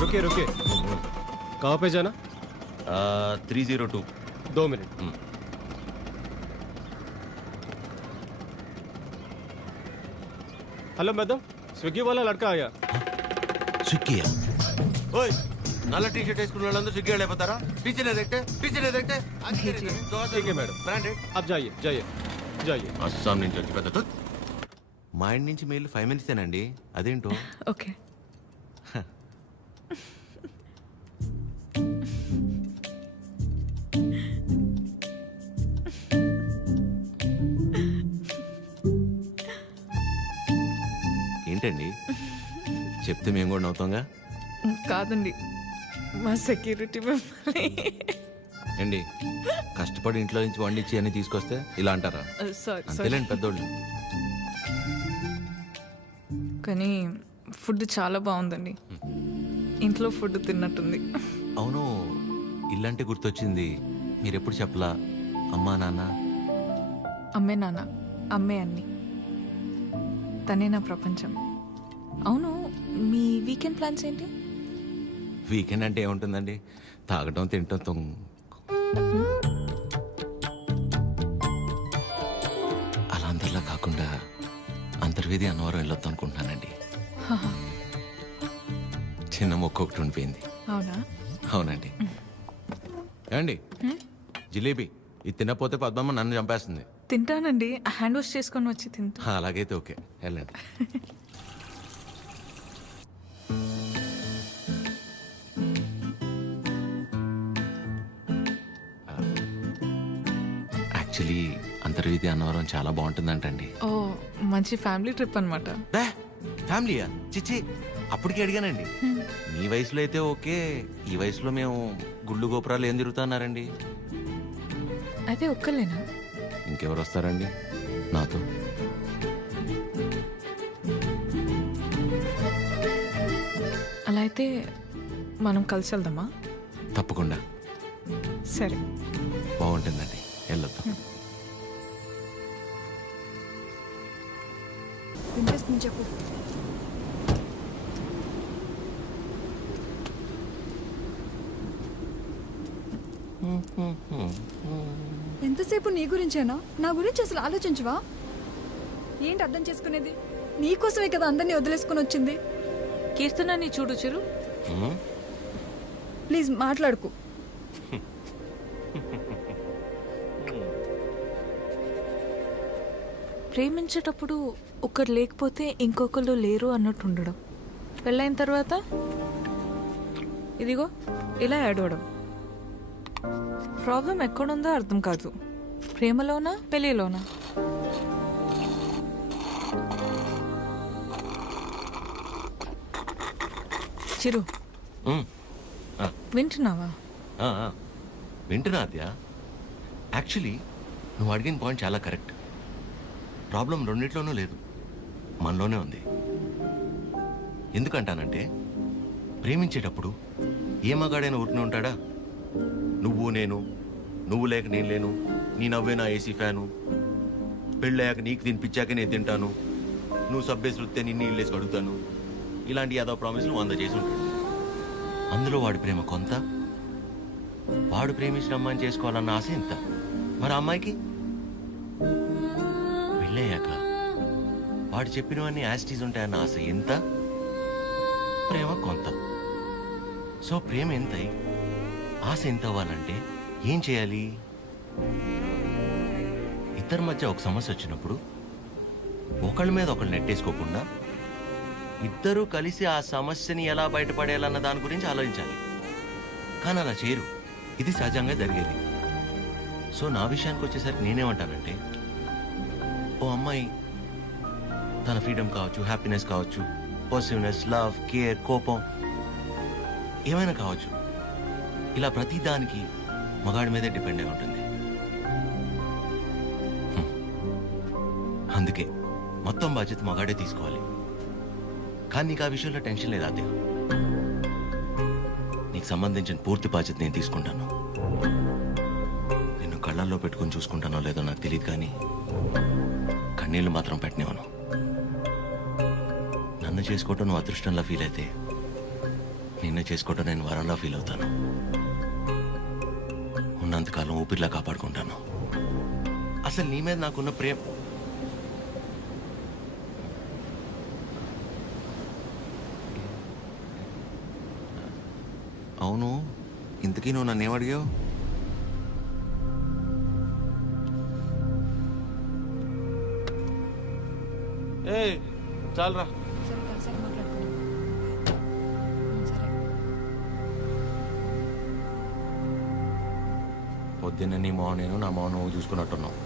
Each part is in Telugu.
रुके रुके, कहाँ पे जाना? 302। 2 मिनट। हेलो मैडम, स्विगी वाला लड़का आया। स्विगी? ओए, नल्ला टी शर्ट వేసుకున్న వాళ్ళందరూ స్విగ్గీ వెళ్ళిపోతారా? पीछे नहीं देखते? ठीक है मैडम, ब्रांडेड। आप जाइए जाइए जाइए। అస్సాం నుంచి వచ్చి పెద్ద మా ఇంటి నుంచి మెయిల్ 5 minutes ఏనండి, అదేంటో. ఓకే. ఏంటండి చెప్తే మేము కూడా నవ్వుతాంగా. కాదండి, మా సెక్యూరిటీ మిమ్మల్ని. ఏండి కష్టపడి ఇంట్లో నుంచి వండించి అన్ని తీసుకొస్తే ఇలా అంటారా? అంతేలేండి పెద్దోళ్ళు. కానీ ఫుడ్ చాలా బాగుందండి, ఇంట్లో ఫుడ్ తిన్నట్టుంది. అవును, ఇల్లంటే గుర్తొచ్చింది. మీరెప్పుడు చెప్పలా అమ్మా నాన్న? అమ్మే నాన్న, అమ్మే అన్ని, తనే నా ప్రపంచం. అవును, మీ వీకెండ్ ప్లాన్స్ ఏంటి? వీకెండ్ అంటే ఏముంటుందండి, తాగటం తినటం అలా అందరిలా కాకుండా అంతర్వేది అన్నవరం వెళ్ళొద్దు అనుకుంటున్నానండి. చిన్న మొక్క ఒకటి ఉండిపోయింది. అవునా? అవునండి. ఏమండి జిలేబీ ఇది తినకపోతే పద్మమ్మ నన్ను చంపేస్తుంది. తింటానండి, హ్యాండ్ వాష్ చేసుకొని వచ్చి తింటా. అలాగైతే ఓకే, వెళ్ళండి. యాక్చువల్లీ అంతర్వేది అన్నవరం చాలా బాగుంటుందంటండి. ఓ, మంచి ఫ్యామిలీ ట్రిప్ అనమాట. ఫ్యామిలీయా? చిచ్చి, అప్పటికి అడిగానండి. మీ వయసులో అయితే ఓకే, ఈ వయసులో మేము గుళ్ళు గోపురాలు ఏం తిరుగుతున్నారండి. అయితే ఒక్కలేనా? ఇంకెవరు వస్తారండి నాతో? అలా అయితే మనం కలిసి వెళ్దామా? తప్పకుండా. సరే, బాగుంటుందండి, వెళ్ళొద్దాం. చెప్పు. ఎంతసేపు నీ గురించేనా? నా గురించి అసలు ఆలోచించవా? ఏంటి అర్థం చేసుకునేది? నీకోసమే కదా అందరినీ వదిలేసుకుని వచ్చింది. కీర్తనాన్ని చూడు చిరు. ప్లీజ్ మాట్లాడుకు. ప్రేమించేటప్పుడు ఒకరు లేకపోతే ఇంకొకరు లేరు అన్నట్టు ఉండడం, పెళ్ళైన తర్వాత ఇదిగో ఇలా ఏడవడం. ప్రాబ్లం ఎక్కడుందో అర్థం కాదు, ప్రేమలోనా పెళ్ళిలోనా? చిరు, వింటున్నావా? వింటున్నా అద్యా. యాక్చువల్లీ నువ్వు అడిగిన పాయింట్ చాలా కరెక్ట్. ప్రాబ్లం రెండిట్లోనూ లేదు, మనలోనే ఉంది. ఎందుకంటానంటే ప్రేమించేటప్పుడు ఏ మగాడైనా ఊరికనే ఉంటాడా? నువ్వు నేను, నువ్వు లేక నేను లేను, నీ నవ్వే నా ఏసీ ఫ్యాను, పెళ్ళయ్యాక నీకు తినిపించాక నేను తింటాను, నువ్వు సబ్బేసి వృత్తే నిన్ను ఇల్లేసి అడుగుతాను, ఇలాంటి యాదవ ప్రామిస్లు 100 చేసి ఉంటాడు. అందులో వాడి ప్రేమ కొంత, వాడు ప్రేమించిన అమ్మాయిని చేసుకోవాలన్న ఆశ ఇంత. మరి ఆ అమ్మాయికి పెళ్ళయ్యాక వాడు చెప్పినవన్నీ యాస్టీస్ ఉంటాయన్న ఆశ ఎంత, ప్రేమ కొంత. సో ప్రేమ ఎంతై ఆశ ఎంత అవ్వాలంటే ఏం చేయాలి? ఇద్దరి మధ్య ఒక సమస్య వచ్చినప్పుడు ఒకళ్ళ మీద ఒకళ్ళు నెట్టేసుకోకుండా ఇద్దరూ కలిసి ఆ సమస్యని ఎలా బయటపడేయాలన్న దాని గురించి ఆలోచించాలి. కానీ అలా చేయరు, ఇది సహజంగా జరిగేది. సో నా విషయానికి వచ్చేసరికి నేనేమంటానంటే, ఓ అమ్మాయి తన ఫ్రీడమ్ కావచ్చు, హ్యాపీనెస్ కావచ్చు, పాజిటివ్నెస్, లవ్, కేర్, కోపం ఏమైనా కావచ్చు, ఇలా ప్రతి దానికి మగాడి మీదే డిపెండ్ అయి ఉంటుంది. అందుకే మొత్తం బాధ్యత మగాడే తీసుకోవాలి. కానీ నీకు ఆ విషయంలో టెన్షన్ లేదా అదే? నీకు సంబంధించిన పూర్తి బాధ్యత నేను తీసుకుంటాను. నిన్ను కళ్ళల్లో పెట్టుకొని చూసుకుంటానో లేదో నాకు తెలియదు, కానీ కన్నీళ్ళు మాత్రం పెట్టనివ్వను. నన్ను చేసుకోవటం నువ్వు అదృష్టంలా ఫీల్ అయితే నిన్ను చేసుకోవటం నేను వరంలా ఫీల్ అవుతాను. ఉన్నంతకాలం ఊపిరిలా కాపాడుకుంటాను. అసలు నీ మీద నాకున్న ప్రేమ అవును. ఇంతకీ నువ్వు నన్ను ఏమడిగావు? ఏ చాలరా. సరే కలిసాక మాట్లాడుకుందాం. సరే. పొద్దున్న నీ మౌనం నేను, నా మౌనం నువ్వు చూసుకున్నట్టున్నావు.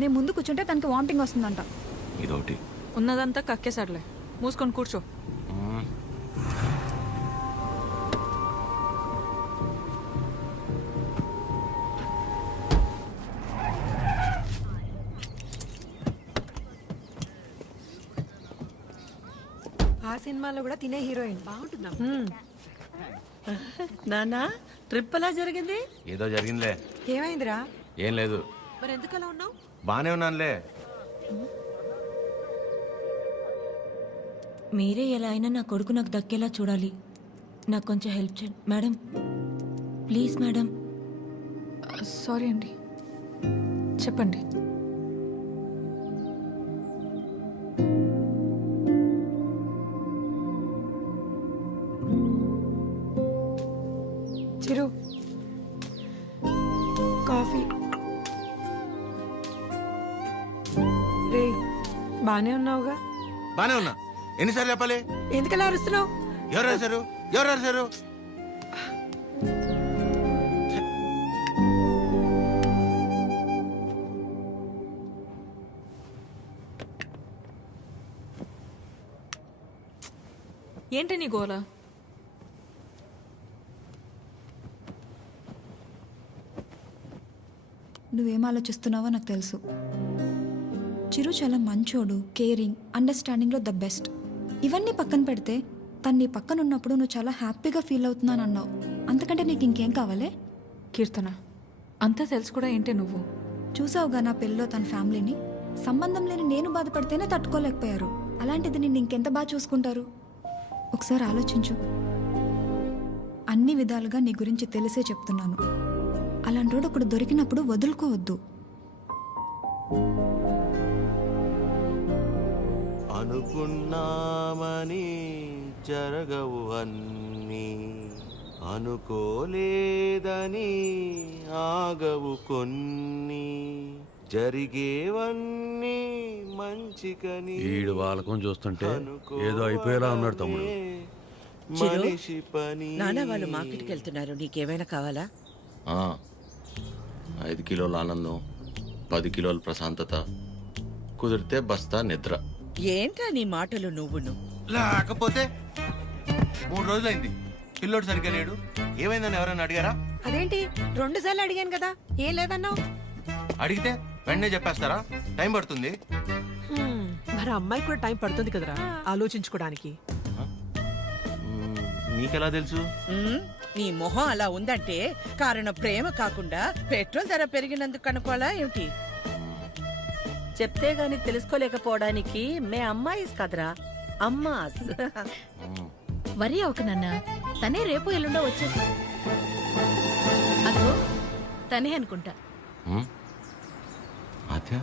నేను ముందు కూర్చుంటే తనకి వామిటింగ్ వస్తుందంట. ఇదొకటి. ఉన్నదంతా కక్కేసాడులే, మూసుకొని కూర్చో. ఆ సినిమాలో కూడా తినే హీరోయిన్ బాగుంటుందా? నానా ట్రిప్ ఎలా జరిగింది? ఏదో జరిగిందిలే. ఏమైందిరా? ఏం లేదు. మరి ఎందుకు అలా ఉన్నావు? బానే ఉన్నానులే. మీరే ఎలా అయినా నా కొడుకు నాకు దక్కేలా చూడాలి. నాకు కొంచెం హెల్ప్ చేయండి మేడం, ప్లీజ్ మేడం. సారీ అండి, చెప్పండి. చిరు కాఫీ. రే బానే ఉన్నావుగా? బానే ఉన్నా. ఎన్నిసార్లు చెప్పాలి? ఎందుకలా అరుస్తున్నావు? ఎవరు రాశారు? ఎవరు రాశారు? ఏంటి నీ గోలా? నువ్వేం ఆలోచిస్తున్నావో నాకు తెలుసు. చిరు చాలా మంచోడు, కేరింగ్, అండర్స్టాండింగ్లో ద బెస్ట్. ఇవన్నీ పక్కన పెడితే తను నీ పక్కన ఉన్నప్పుడు నువ్వు చాలా హ్యాపీగా ఫీల్ అవుతున్నాను అన్నావు. అంతకంటే నీకు ఇంకేం కావాలి? కీర్తన, అంతా తెలుసు కూడా ఏంటి నువ్వు? చూసావుగా నా పెళ్ళిలో తన ఫ్యామిలీని. సంబంధం లేని నేను బాధపడితేనే తట్టుకోలేకపోయారు. అలాంటిది నిన్ను ఇంకెంత బాగా చూసుకుంటారు? ఒకసారి ఆలోచించు. అన్ని విధాలుగా నీ గురించి తెలిసే చెప్తున్నాను. అలాంటోడు ఒకడు దొరికినప్పుడు వదులుకోవద్దు. అనుకున్నామని జరగవు అన్నీ, అనుకోలేదని ఆగవు కొన్ని, జరిగేవన్నీ మంచికని. ఈడు వాళ్ళకం చూస్తుంటే ఏదో అయిపోయేలా ఉన్నాడు తమ్ముడు. మనిషి పని. నాన్న వాళ్ళు మార్కెట్కి వెళ్తున్నారు, నీకేమైనా కావాలా? 5 కిలోల ఆనందం, 10 కిలోల ప్రశాంతత, కుదిరితే బస్తా నిద్ర. ఏంటా నీ మాటలు నువ్వును? లేకపోతే 3 రోజులైంది పిల్లోడు సరిగ్గా లేడు. ఏమైందని ఎవరైనా అడిగారా? అదేంటి 2 సార్లు అడిగాను కదా, ఏం లేదన్నావు? అడిగితే వెంటనే చెప్పేస్తారా? టైం పడుతుంది. మరి అమ్మాయి కూడా టైం పడుతుంది కదరా ఆలోచించుకోవడానికి. మీకెలా తెలుసు? నీ మొహం అలా ఉందంటే కారణం ప్రేమ కాకుండా పెట్రోల్ ధర పెరిగినందుకు కనుకోవాలా ఏమిటి? చెప్తే గాని తెలుసుకోలేకపోవడానికి మే అమ్మాయిస్ కదరా, అమ్మాస్. వరి అవక నాన్న, తనే రేపు ఎల్లుండో వచ్చేసి. అదో తనే అనుకుంటా. ఆద్య,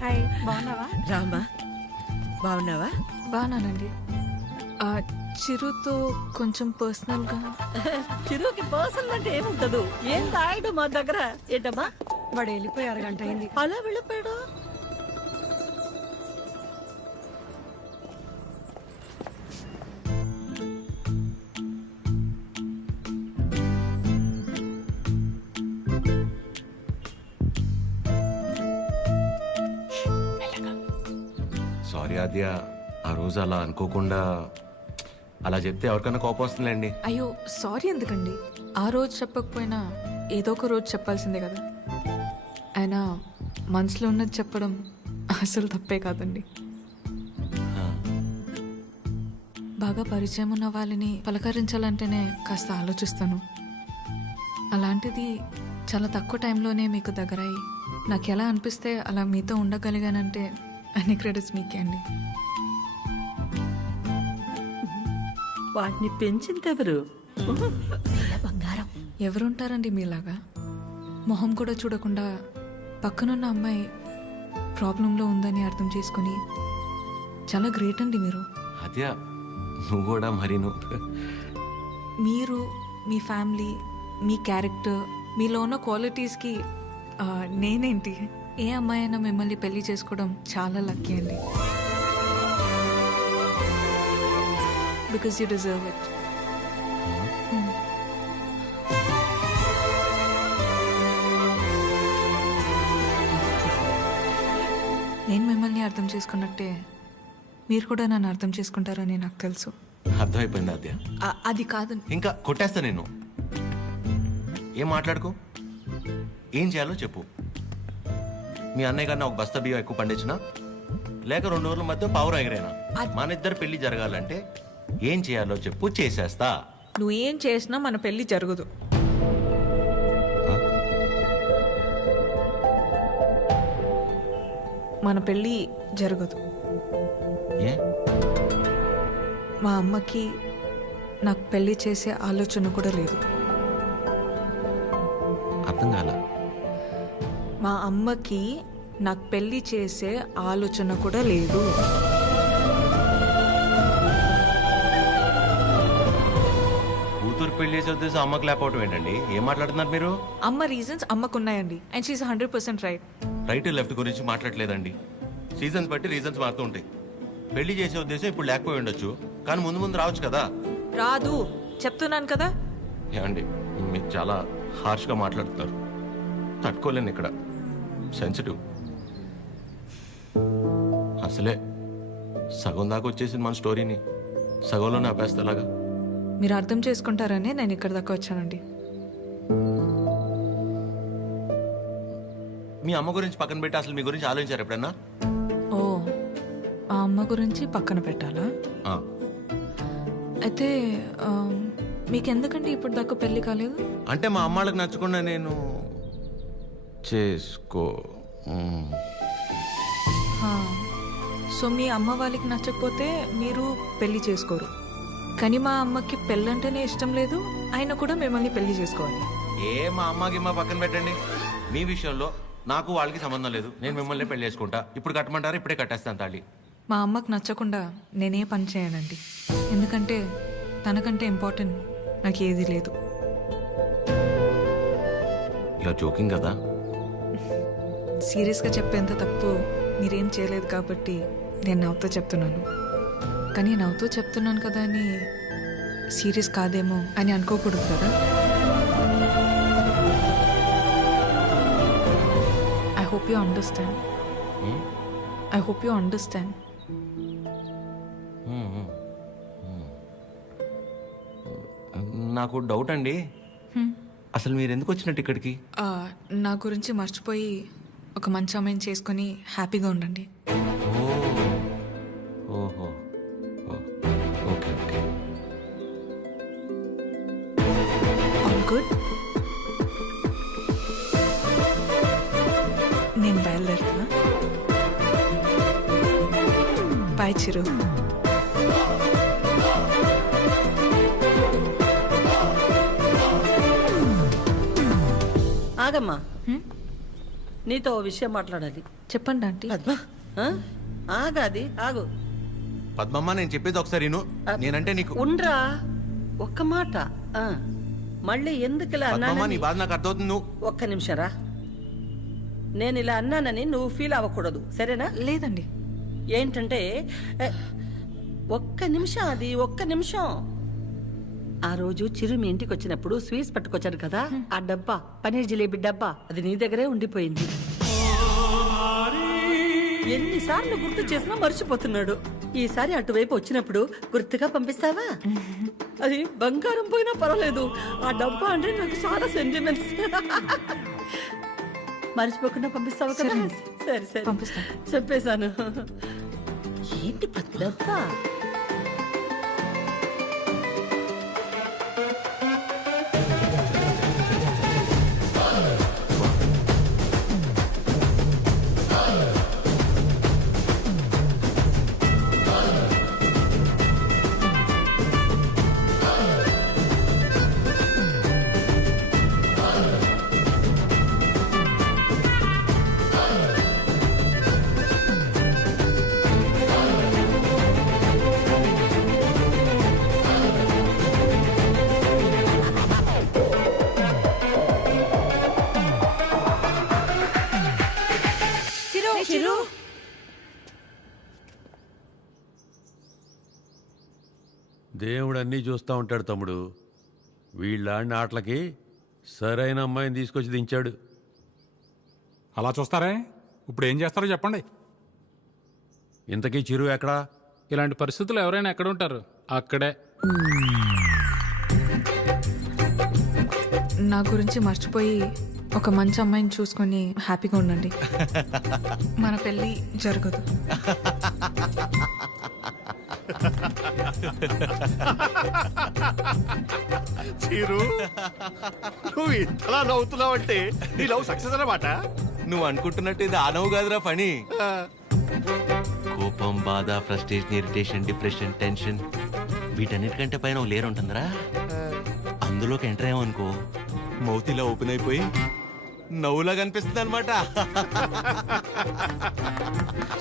హాయ్, బాగున్నావా? రామా, బాగున్నావా? బాగానండి. చిరుతో కొంచెం పర్సనల్గా. చిరుకి పర్సనల్ అంటే ఏముంటదు? ఏం తాగడు మా దగ్గర. ఏంటమ్మా? వాడు వెళ్ళిపోయి 1 గంట అయింది. అలా వెళ్ళిపోయాడు. సారీ ఆద్య, ఆ రోజు అలా అనుకోకుండా. అలా చెప్తే ఎవరికైనా కోపం వస్తుందిలేండి. అయ్యో సారీ ఎందుకండి, ఆ రోజు చెప్పకపోయినా ఏదో ఒక రోజు చెప్పాల్సిందే కదా. అయినా మనసులో ఉన్నది చెప్పడం అసలు తప్పే కాదండి. ఆ, బాగా పరిచయం ఉన్న వాళ్ళని పలకరించాలంటేనే కాస్త ఆలోచిస్తాను. అలాంటిది చాలా తక్కువ టైంలోనే మీకు దగ్గరయ్యి నాకు ఎలా అనిపిస్తే అలా మీతో ఉండగలిగానంటే అన్ని క్రెడిట్స్ మీకే అండి. వాటిని పెంచిందెవరు? బంగారం. ఎవరుంటారండి మీలాగా? మొహం కూడా చూడకుండా పక్కనున్న అమ్మాయి ప్రాబ్లంలో ఉందని అర్థం చేసుకొని చాలా గ్రేట్ అండి మీరు. అదే నువ్వు కూడా మరి మీరు, మీ ఫ్యామిలీ, మీ క్యారెక్టర్, మీలో ఉన్న క్వాలిటీస్కి నేనేంటి, ఏ అమ్మాయి అయినా మిమ్మల్ని పెళ్లి చేసుకోవడం చాలా లక్కీ అండి. Because you deserve it. నేను మిమ్మల్ని అర్థం చేసుకున్నట్టే మీరు కూడా నన్ను అర్థం చేసుకుంటారని నాకు తెలుసు. అర్థమైపోయింది అద్య. అది కాదు. ఇంకా కొట్టేస్తా నేను. ఏం మాట్లాడుకో, ఏం చేయాలో చెప్పు. మీ అన్నయ్య కన్నా ఒక బస్తా బియ్యం ఎక్కువ పండించినా, లేక 2 రోజుల మధ్య పావురం ఎగిరేనా, మన ఇద్దరు పెళ్లి జరగాలంటే ఏం చేయాలో చెప్పు, చేసేస్తా. నువ్వేం చేసినా మన పెళ్లి జరగదు. మన పెళ్ళి జరగదు. ఏ? మా అమ్మకి నాకు పెళ్లి చేసే ఆలోచన కూడా లేదు. అర్థం కాల. మా అమ్మకి నాకు పెళ్లి చేసే ఆలోచన కూడా లేదు. కూతురు పెళ్లి చేసే ఉద్దేశం అమ్మకి లేకపోవటం ఏంటండి? ఏం మాట్లాడుతున్నారు మీరు? అమ్మ రీజన్స్ అమ్మకున్నాయండి, and she is 100% right. Right left గురించి మాట్లాడలేదండి. సీజన్స్ బట్టి రీజన్స్ మారుతూ ఉంటాయి. పెళ్లి చేసే ఉద్దేశం ఇప్పుడు లేకపోయి ఉండొచ్చు, కానీ ముందు ముందు రావచ్చు కదా. రాదు చెప్తున్నాను కదా. ఏమండి, మీరు చాలా హార్ష్గా మాట్లాడుతున్నారు. తట్టుకోలేను ఇక్కడ, సెన్సిటివ్. అసలే సగం దాకా వచ్చేసింది మన స్టోరీని, సగంలోనే ఆపేస్తేలాగా. మీరు అర్థం చేసుకుంటారనే నేను ఇక్కడ దాకా వచ్చానండి. మీ అమ్మ గురించి పక్కన పెట్టి అసలు మీ గురించి ఆలోచించారు ఎప్పుడన్నా? ఓ, ఆ అమ్మ గురించి పక్కన పెట్టాలా? ఆ. అయితే మీకెందుకండి ఇప్పుడు దాకా పెళ్లి కాలేదు? అంటే మా అమ్మాళ్ళకి నచ్చకుండా నేను చేసుకో. సో మీ అమ్మ వాళ్ళకి నచ్చకపోతే మీరు పెళ్లి చేసుకోరు, కానీ మా అమ్మకి పెళ్ళంటేనే ఇష్టం లేదు, ఆయన కూడా మిమ్మల్ని పెళ్లి చేసుకోవాలి. ఏ మా అమ్మకి మా పక్కన పెట్టండి. మీ విషయంలో నాకు వాళ్ళకి సంబంధం లేదు. నేను మిమ్మల్ని పెళ్లి చేసుకుంటా. ఇప్పుడు కట్టమంటారా? ఇప్పుడే కట్టేస్తాను తాళి. మా అమ్మకి నచ్చకుండా నేనే పని చేయనండి, ఎందుకంటే తనకంటే ఇంపార్టెంట్ నాకు ఏది లేదు. ఇలా జోకింగ్ కదా. సీరియస్గా చెప్పేంత తప్పు మీరేం చేయలేదు కాబట్టి నేను నవ్వుతూ చెప్తున్నాను. కానీ నవ్వుతూ చెప్తున్నాను కదా అని సీరియస్ కాదేమో అని అనుకోకూడదు కదా. I hope you understand. I hope you understand. నాకు డౌట్ అండి, అసలు మీరు ఎందుకు వచ్చినట్టు ఇక్కడికి? నా గురించి మర్చిపోయి ఒక మంచి అమ్మాయిని చేసుకొని హ్యాపీగా ఉండండి. ఓహో, ఓకే ఓకే. All good. నేను బయలుదేరుతున్నా. బాయ్ చిరు. ఆగమ్మా, నీతో ఓ విషయం మాట్లాడాలి. చెప్పండి ఆంటీ. పద్మ, ఆగాది ఆగు. పద్మమ్మ, నేను చెప్పేది ఒకసారి విను. నేనంటే నీకు ఉండ్రా, ఒక్క మాట. మళ్ళీ ఎందుకు ఇలా పద్మమ్మ, నీ అన్నానని బాధ నాకు అర్థమవుతుంది. నువ్వు ఒక్క నిమిషం రా. నేను ఇలా అన్నానని నువ్వు ఫీల్ అవ్వకూడదు, సరేనా? లేదండి. ఏంటంటే ఒక్క నిమిషం, అది ఒక్క నిమిషం. ఆ రోజు చిరు మీ ఇంటికి వచ్చినప్పుడు స్వీట్స్ పట్టుకొచ్చాడు కదా, ఆ డబ్బా, పనీర్ జిలేబీ డబ్బా, అది నీ దగ్గరే ఉండిపోయింది. ఎన్నిసార్లు గుర్తు చేసినా మర్చిపోతున్నాడు. ఈసారి అటువైపు వచ్చినప్పుడు గుర్తుగా పంపిస్తావా? అది బంగారం పోయినా పర్వాలేదు, ఆ డబ్బా అంటే నాకు చాలా సెంటిమెంట్స్. మర్చిపోకుండా పంపిస్తావు కదా? సరే సరే పంపిస్తా. చెప్పేశాను. ఏంటి డబ్బా? చిరు దేవుడు అన్నీ చూస్తూ ఉంటాడు తమ్ముడు. వీళ్ళాడిన ఆటలకి సరైన అమ్మాయిని తీసుకొచ్చి దించాడు. అలా చూస్తారే? ఇప్పుడు ఏం చేస్తారో చెప్పండి. ఇంతకీ చిరు ఎక్కడా? ఇలాంటి పరిస్థితుల్లో ఎవరైనా ఎక్కడ ఉంటారు? అక్కడే. నా గురించి మర్చిపోయి ఒక మంచి అమ్మాయిని చూసుకొని హ్యాపీగా ఉండండి. మన పెళ్ళి జరగదు. చీరు, నువ్వు ఇంతలా నవ్వుతున్నావంటే నీ లవ్ సక్సెస్ అన్నమాట. నువ్వు అనుకుంటున్నట్టు ఇది ఆనవు కాదురా పని. కోపం, బాధ, ఫ్రస్ట్రేషన్, ఇరిటేషన్, డిప్రెషన్, టెన్షన్ వీటన్నిటికంటే పైన ఓ లేరు ఉంటుందిరా. అందులోకి ఎంటర్ అయ్యామనుకో మౌతిలా ఓపెన్ అయిపోయి నవ్వులా కనిపిస్తుంది అనమాట.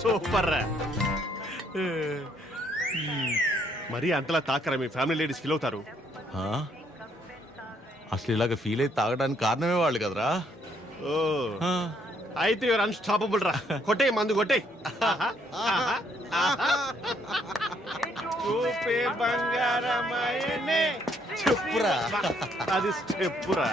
సూపర్ రా. మరి అంతలా తాకరా, మీ ఫ్యామిలీ లేడీస్ ఫీల్ అవుతారు. అసలు ఇలాగ ఫీల్ అయితే తాగడానికి కారణమే వాళ్ళు కదరా. ఓ అయితే యువర్ అన్స్టాపబుల్ రా. కొట్టే మందు కొట్టే. చూపే బంగారమాయనే. చెప్పురా. అది స్టెప్పురా.